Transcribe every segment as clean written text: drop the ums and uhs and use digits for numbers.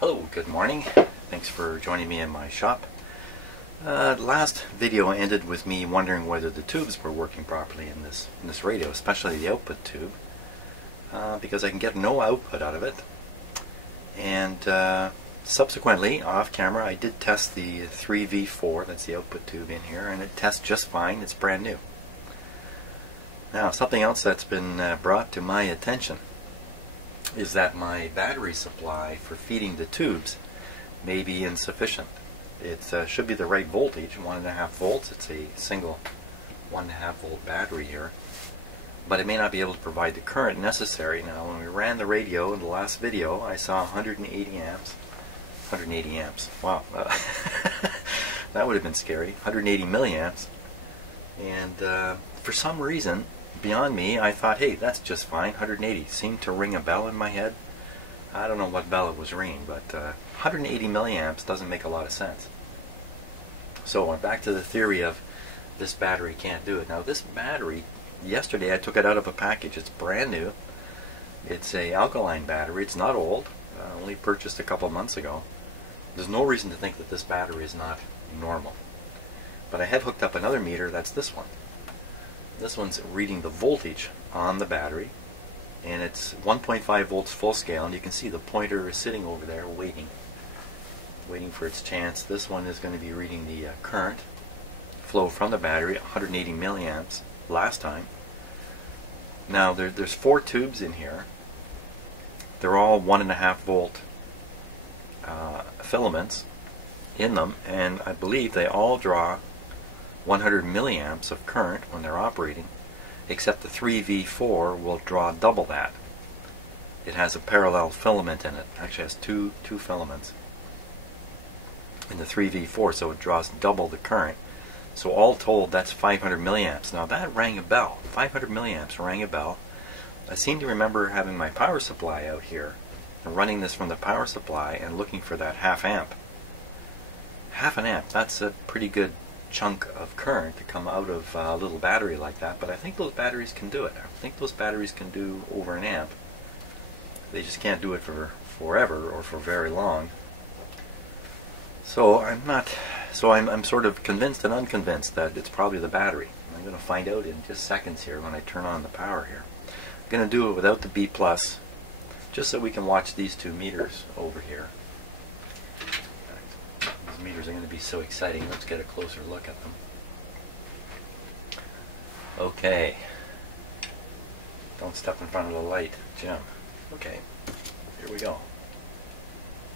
Hello, good morning. Thanks for joining me in my shop. Last video ended with me wondering whether the tubes were working properly in this radio, especially the output tube, because I can get no output out of it. And subsequently, off camera, I did test the 3V4, that's the output tube in here, and it tests just fine. It's brand new. Now, something else that's been brought to my attention is that my battery supply for feeding the tubes may be insufficient. It should be the right voltage, 1.5 volts. It's a single 1.5 volt battery here, but it may not be able to provide the current necessary. Now, when we ran the radio in the last video, I saw 180 amps. 180 amps. Wow, that would have been scary. 180 milliamps, and for some reason, beyond me, I thought, hey, that's just fine. 180 seemed to ring a bell in my head. I don't know what bell it was ringing, but 180 milliamps doesn't make a lot of sense. So I'm back to the theory of this battery can't do it. Now this battery, yesterday I took it out of a package. It's brand new. It's a alkaline battery. It's not old. Only purchased a couple months ago. There's no reason to think that this battery is not normal. But I have hooked up another meter. That's this one. This one's reading the voltage on the battery, and it's 1.5 volts full scale, and you can see the pointer is sitting over there waiting for its chance. This one is going to be reading the current flow from the battery, 180 milliamps last time. Now there's 4 tubes in here. They're all 1.5 volt filaments in them, and I believe they all draw 100 milliamps of current when they're operating, except the 3V4 will draw double that. It has a parallel filament in it. Actually has two filaments in the 3V4, so it draws double the current. So all told, that's 500 milliamps. Now that rang a bell. 500 milliamps rang a bell. I seem to remember having my power supply out here and running this from the power supply and looking for that half amp. Half an amp, that's a pretty good chunk of current to come out of a little battery like that, but I think those batteries can do it. I think those batteries can do over an amp. They just can't do it for forever or for very long. So I'm sort of convinced and unconvinced that it's probably the battery. I'm going to find out in just seconds here when I turn on the power here. I'm going to do it without the B+, just so we can watch these 2 meters over here. These meters are going to be so exciting. Let's get a closer look at them. Okay. Don't step in front of the light, Jim. Okay, here we go.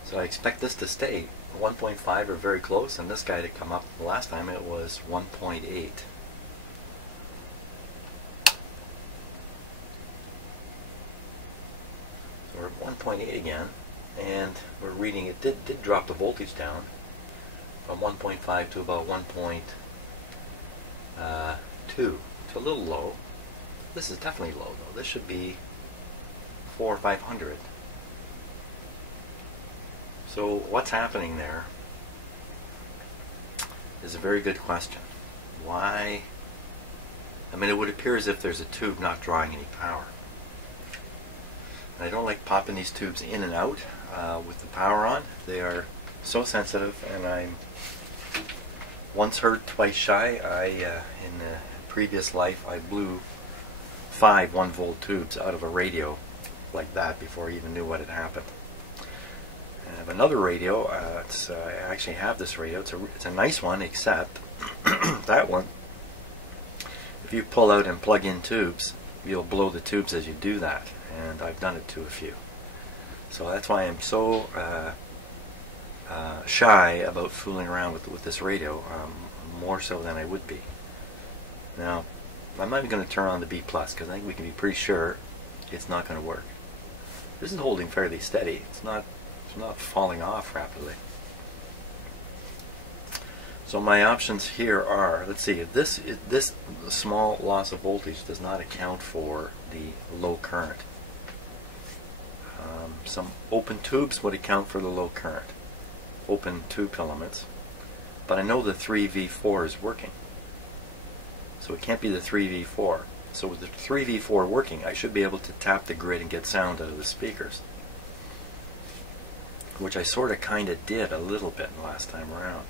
So I expect this to stay 1.5 or very close, and this guy to come up. The last time it was 1.8. So we're at 1.8 again, and we're reading, it did drop the voltage down from 1.5 to about 1.2. It's a little low. This is definitely low though. This should be 400 or 500. So what's happening there is a very good question. Why? I mean, it would appear as if there's a tube not drawing any power. And I don't like popping these tubes in and out with the power on. They are so sensitive, and I'm once hurt, twice shy. In a previous life, I blew 5 1-volt tubes out of a radio like that before I even knew what had happened. I have another radio. I actually have this radio. It's a nice one, except that one, if you pull out and plug in tubes, you'll blow the tubes as you do that, and I've done it to a few. So that's why I'm so shy about fooling around with this radio, more so than I would be. Now, I'm not even going to turn on the B+, because I think we can be pretty sure it's not going to work. This is holding fairly steady. It's not falling off rapidly. So my options here are, let's see, this small loss of voltage does not account for the low current. Some open tubes would account for the low current, open tube filaments, but I know the 3V4 is working, so it can't be the 3V4. So with the 3V4 working, I should be able to tap the grid and get sound out of the speakers. which I sort of kind of did a little bit last time around.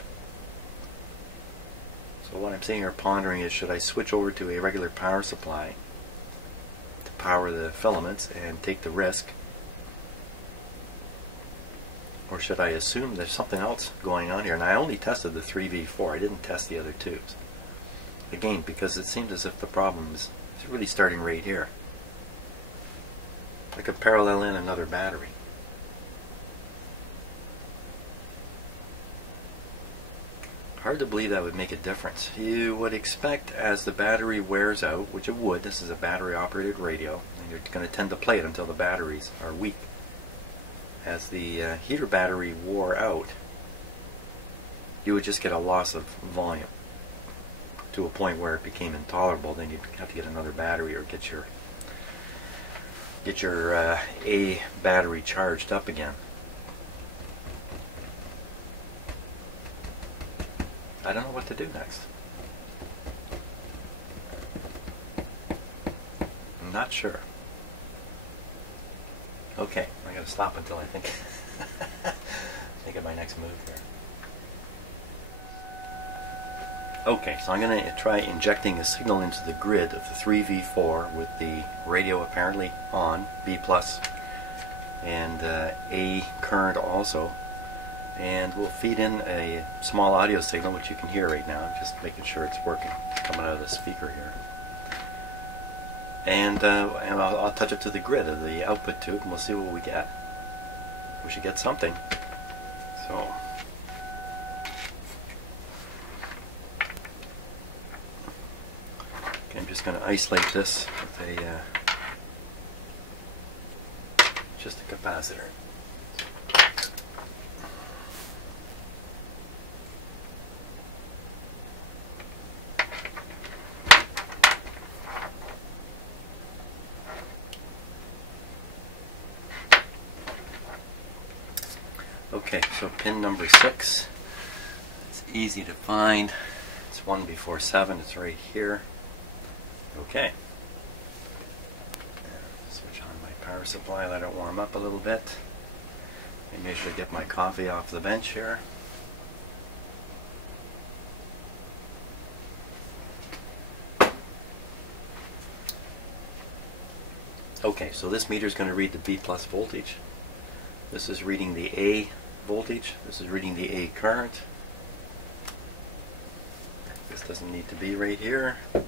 So what I'm sitting here pondering is, should I switch over to a regular power supply to power the filaments and take the risk, or should I assume there's something else going on here? And I only tested the 3V4, I didn't test the other tubes. Again, because it seems as if the problem is really starting right here. I could parallel in another battery. Hard to believe that would make a difference. You would expect as the battery wears out, which it would, this is a battery operated radio, and you're going to tend to play it until the batteries are weak. As the heater battery wore out, you would just get a loss of volume to a point where it became intolerable. Then you'd have to get another battery or get your A battery charged up again. I don't know what to do next. I'm not sure. Okay, I gotta stop until I think of my next move here. Okay, so I'm gonna try injecting a signal into the grid of the 3V4 with the radio apparently on, B+, and A current also. And we'll feed in a small audio signal, which you can hear right now. I'm just making sure it's working, coming out of the speaker here. And I'll touch it to the grid of the output tube, and we'll see what we get. We should get something. So, okay, I'm just going to isolate this with just a capacitor. Okay, so pin number 6, it's easy to find. It's 1 before 7, it's right here. Okay. Switch on my power supply, let it warm up a little bit. Maybe I should get my coffee off the bench here. Okay, so this meter is going to read the B+ voltage. This is reading the A voltage. This is reading the A current. This doesn't need to be right here. I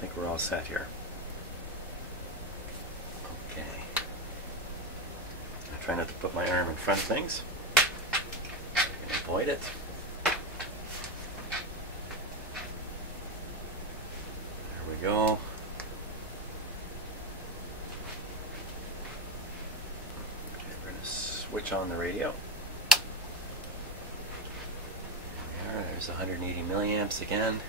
think we're all set here. Okay. I try not to put my arm in front of things. I can avoid it. Go. Okay, we're going to switch on the radio. There's 180 milliamps again.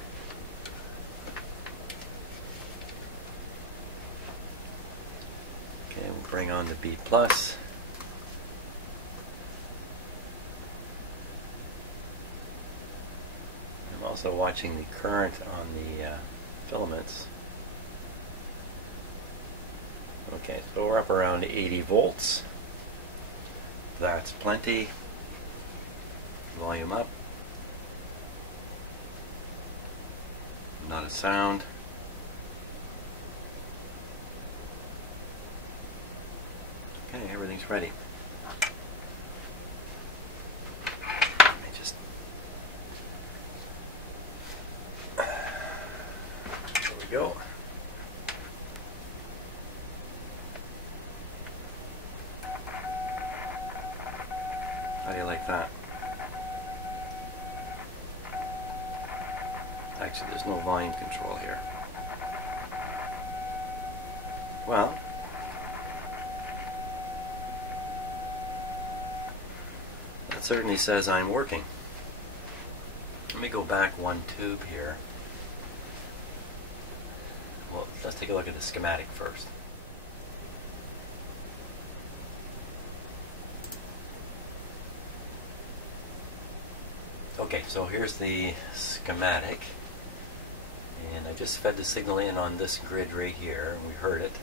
Okay, we'll bring on the B+. I'm also watching the current on the filaments. Okay, so we're up around 80 volts. That's plenty. Volume up. Not a sound. Okay, everything's ready. Let me just... There we go. How do you like that? Actually, there's no volume control here. Well, that certainly says I'm working. Let me go back one tube here. Well, let's take a look at the schematic first. Okay, so here's the schematic, and I just fed the signal in on this grid right here, and we heard it.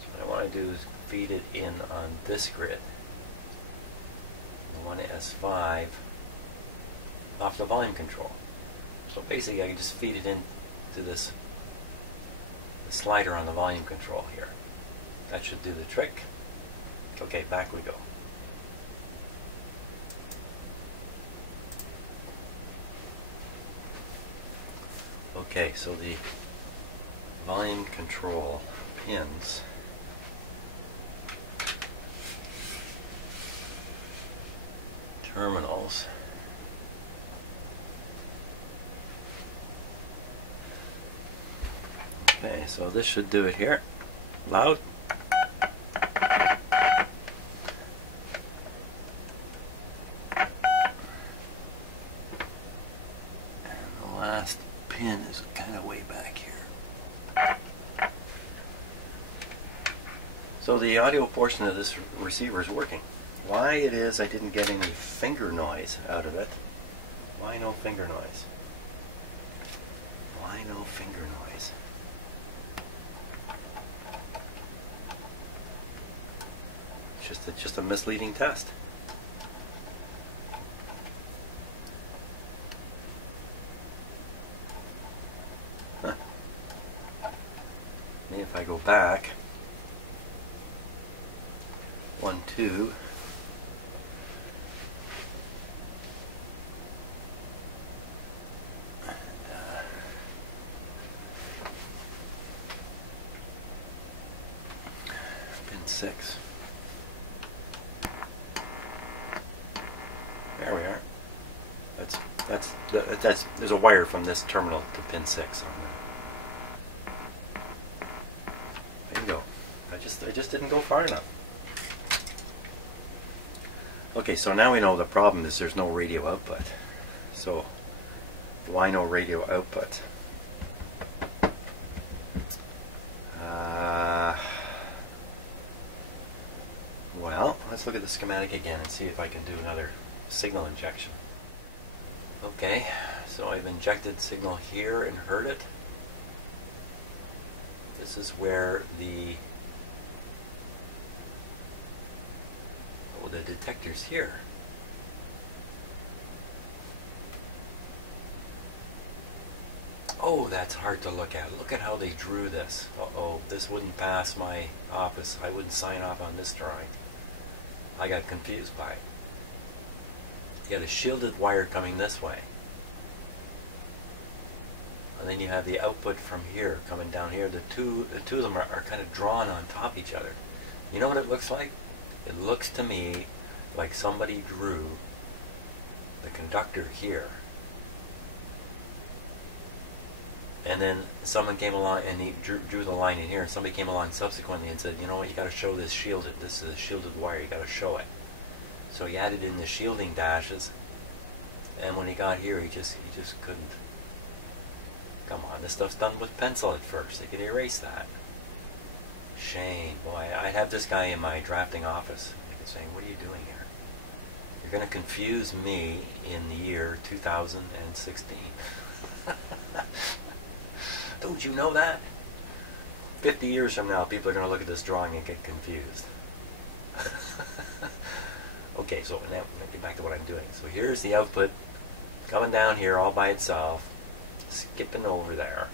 So what I want to do is feed it in on this grid. I want S5 off the volume control. So basically I can just feed it into this slider on the volume control here. That should do the trick. Okay, back we go. Okay, so the volume control pins terminals okay, so this should do it here. Loud. Last pin is kind of way back here. So the audio portion of this receiver is working. Why it is I didn't get any finger noise out of it? Why no finger noise? Why no finger noise? It's just a misleading test. Huh. Maybe if I go back 1, 2. Pin 6. There we are. There's a wire from this terminal to pin 6 on there. There you go. I just didn't go far enough. Okay, so now we know the problem is there's no radio output. So why no radio output? Well, let's look at the schematic again and see if I can do another signal injection. Okay, so I've injected signal here and heard it. This is where the detector's here. Oh, that's hard to look at. Look at how they drew this. Uh-oh, this wouldn't pass my office. I wouldn't sign off on this drawing. I got confused by it. You got a shielded wire coming this way. And then you have the output from here coming down here. The two of them are kind of drawn on top of each other. You know what it looks like? It looks to me like somebody drew the conductor here. And then someone came along and he drew the line in here, and somebody came along subsequently and said, you know what, you got to show this shielded. This is a shielded wire. You got to show it. So he added in the shielding dashes, and when he got here, he just couldn't. Come on, this stuff's done with pencil at first. They could erase that. Shame, boy. I'd have this guy in my drafting office. I could say, what are you doing here? You're going to confuse me in the year 2016. Don't you know that? 50 years from now, people are going to look at this drawing and get confused. Okay, so now let me get back to what I'm doing. So here's the output coming down here all by itself, skipping over there,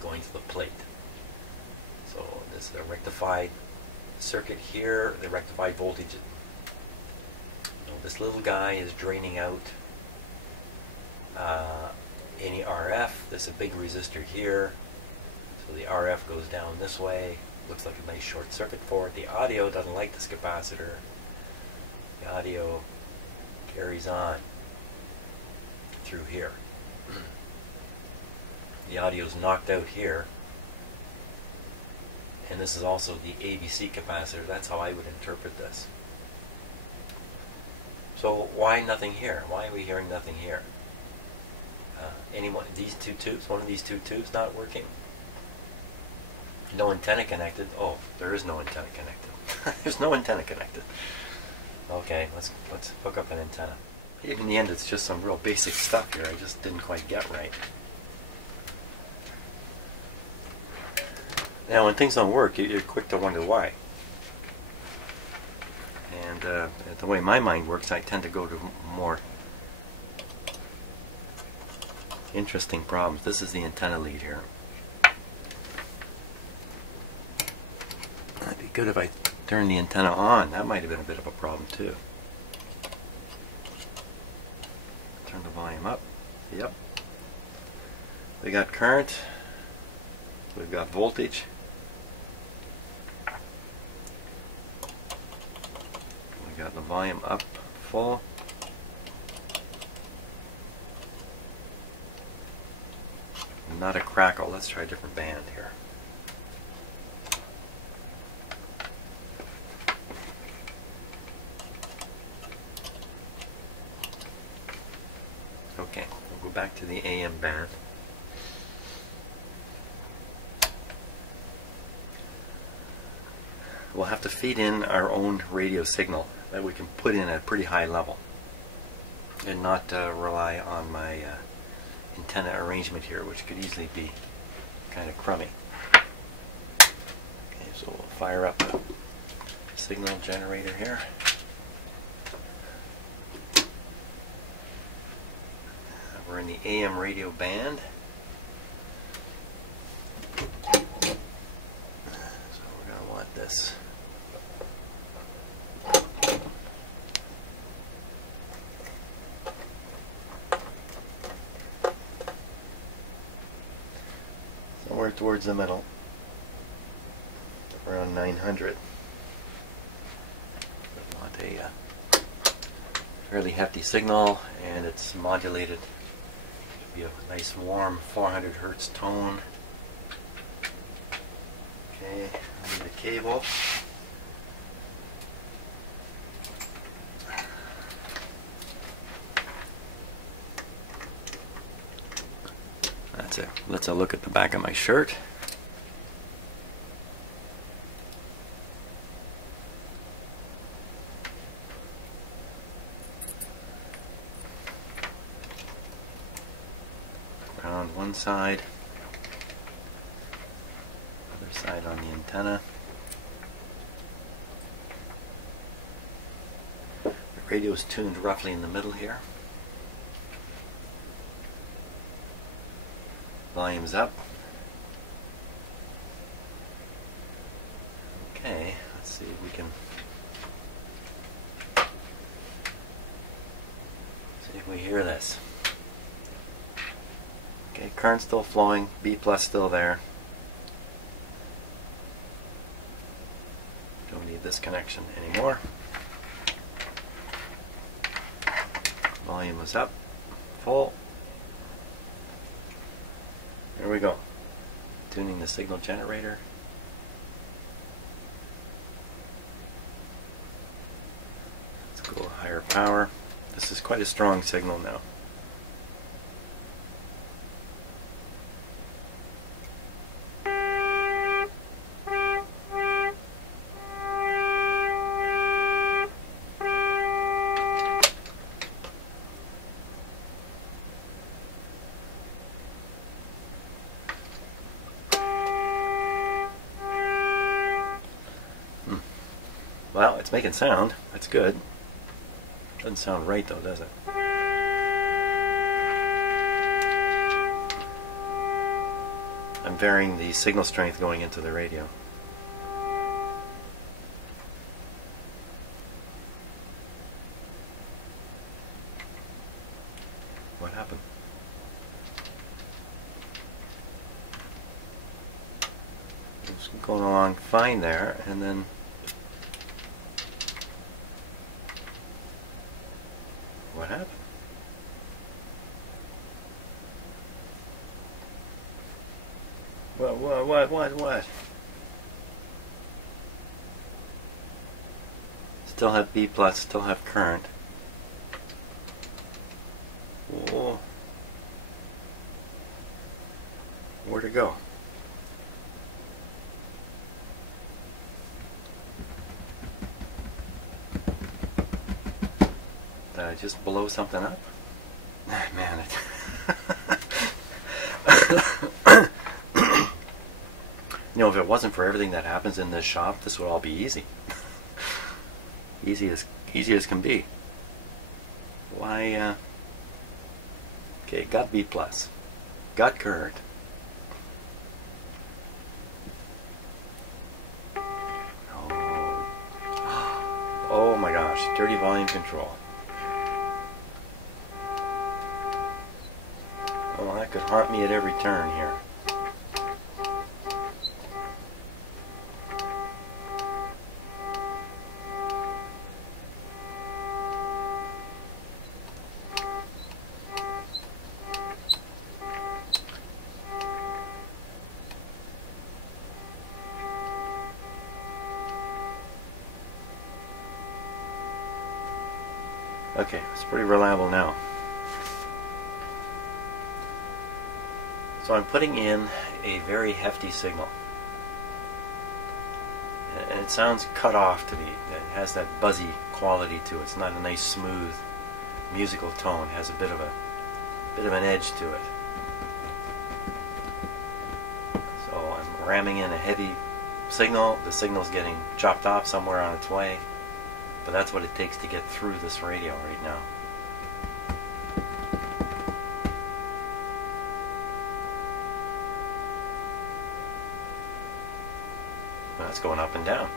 going to the plate. So this is the rectified circuit here, the rectified voltage. So this little guy is draining out any RF. There's a big resistor here. So the RF goes down this way. Looks like a nice short circuit for it. The audio doesn't like this capacitor. The audio carries on through here. The audio is knocked out here. And this is also the ABC capacitor. That's how I would interpret this. So why nothing here? Why are we hearing nothing here? These two tubes, one of these two tubes not working? No antenna connected. Oh, there is no antenna connected. There's no antenna connected. Okay, let's hook up an antenna. In the end, it's just some real basic stuff here I just didn't quite get right. Now when things don't work, you're quick to wonder why. And the way my mind works, I tend to go to more interesting problems. This is the antenna lead here. It'd be good if I turned the antenna on. That might have been a bit of a problem too. Turn the volume up. Yep. We got current. We've got voltage. We got the volume up full. Not a crackle. Let's try a different band here. Okay, we'll go back to the AM band. We'll have to feed in our own radio signal that we can put in at a pretty high level and not rely on my antenna arrangement here, which could easily be kind of crummy. Okay, so we'll fire up the signal generator here. We're in the AM radio band. So we're going to want this. Somewhere towards the middle, around 900. We want a fairly hefty signal, and it's modulated. Should be a nice warm 400 hertz tone. Okay, I need a cable. Let's look at the back of my shirt. Around one side, other side on the antenna. The radio is tuned roughly in the middle here. Volume's up. Okay, let's see if we can hear this. Okay, current still flowing, B plus still there. Don't need this connection anymore. Volume is up, full. There we go. Tuning the signal generator. Let's go higher power. This is quite a strong signal now. Well, it's making sound. That's good. Doesn't sound right though, does it? I'm varying the signal strength going into the radio. What happened? It's going along fine there, and then what happened? What? Still have B plus, still have current. Whoa. Where'd it go? Did I just blow something up? Man, You know, if it wasn't for everything that happens in this shop, this would all be easy. Easy as can be. Why, okay, got B+. Got current. Oh. Oh my gosh, dirty volume control. Oh, that could haunt me at every turn here. Okay, it's pretty reliable now. So I'm putting in a very hefty signal. And it sounds cut off to me. It has that buzzy quality to it. It's not a nice smooth musical tone. It has a bit of an edge to it. So I'm ramming in a heavy signal. The signal's getting chopped off somewhere on its way. But that's what it takes to get through this radio right now. That's going up and down.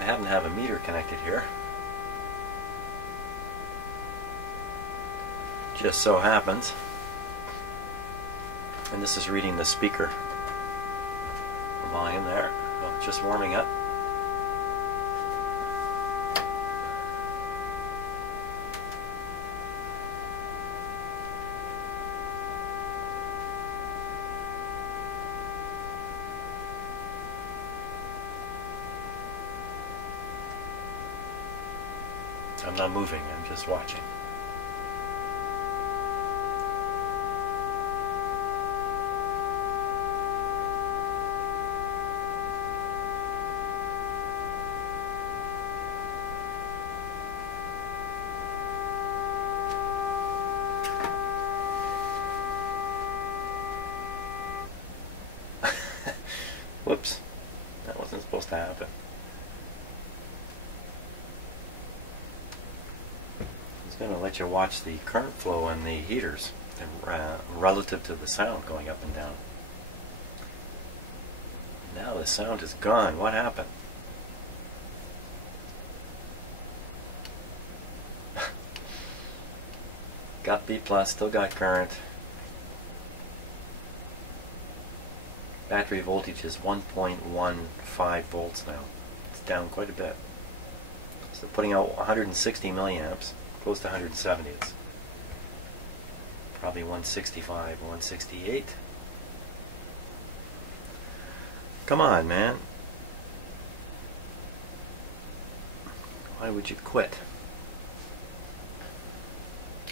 I happen to have a meter connected here. Just so happens. And this is reading the speaker volume there. Oh, just warming up. I'm not moving, I'm just watching. Whoops, that wasn't supposed to happen. I'm going to let you watch the current flow in the heaters relative to the sound going up and down. Now the sound is gone. What happened? Got B+, still got current. Battery voltage is 1.15 volts now. It's down quite a bit. So putting out 160 milliamps, close to 170. It's probably 165, 168. Come on, man. Why would you quit?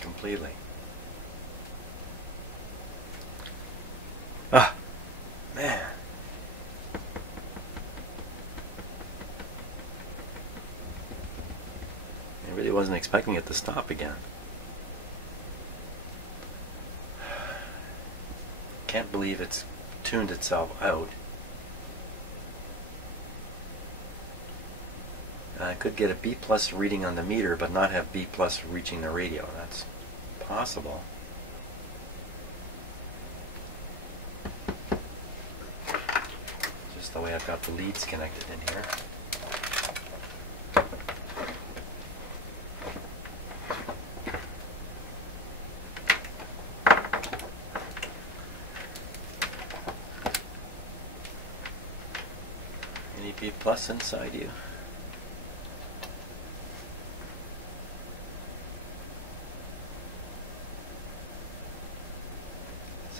Completely. Ah, man. I really wasn't expecting it to stop again. Can't believe it's tuned itself out. I could get a B+ reading on the meter but not have B+ reaching the radio. That's possible. Just the way I've got the leads connected in here. Any B+ inside you?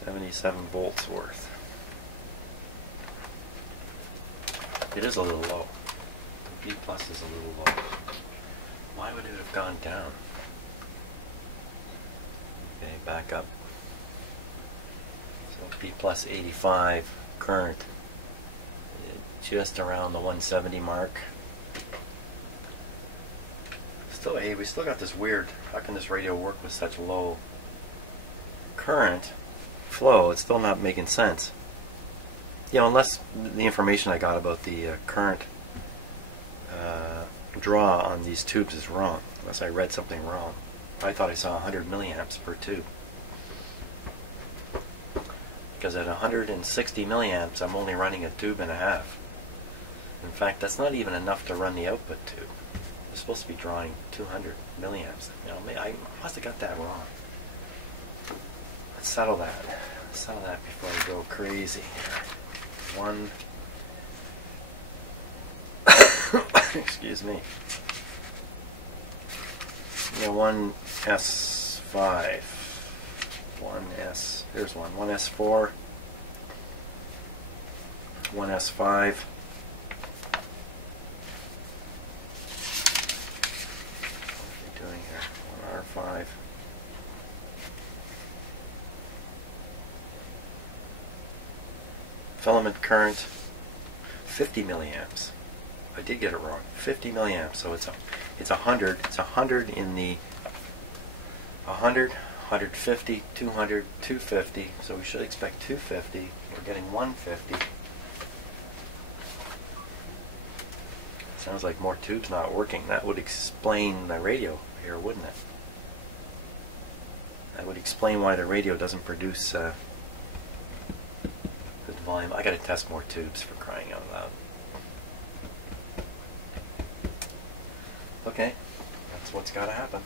$77 volts worth. It is a little low. The B+ is a little low. Why would it have gone down? Okay, back up. So B+ 85 current, just around the 170 mark. Still, hey, we still got this weird. How can this radio work with such low current? flow. It's still not making sense. You know, unless the information I got about the current draw on these tubes is wrong. Unless I read something wrong. I thought I saw 100 milliamps per tube. Because at 160 milliamps, I'm only running a tube and a half. In fact, that's not even enough to run the output tube. It's supposed to be drawing 200 milliamps. You know, I must have got that wrong. Let's settle that. Let's settle that before I go crazy. Excuse me. Yeah, 1S5. 1S. Here's one. 1S4. 1S5. What are we doing here? 1R5. Filament current 50 milliamps. I did get it wrong. 50 milliamps. So it's 100. It's 100 in the 100, 150, 200, 250. So we should expect 250. We're getting 150. Sounds like more tubes not working. That would explain the radio here, wouldn't it? That would explain why the radio doesn't produce good volume. I gotta test more tubes, for crying out loud. Okay, that's what's gotta happen.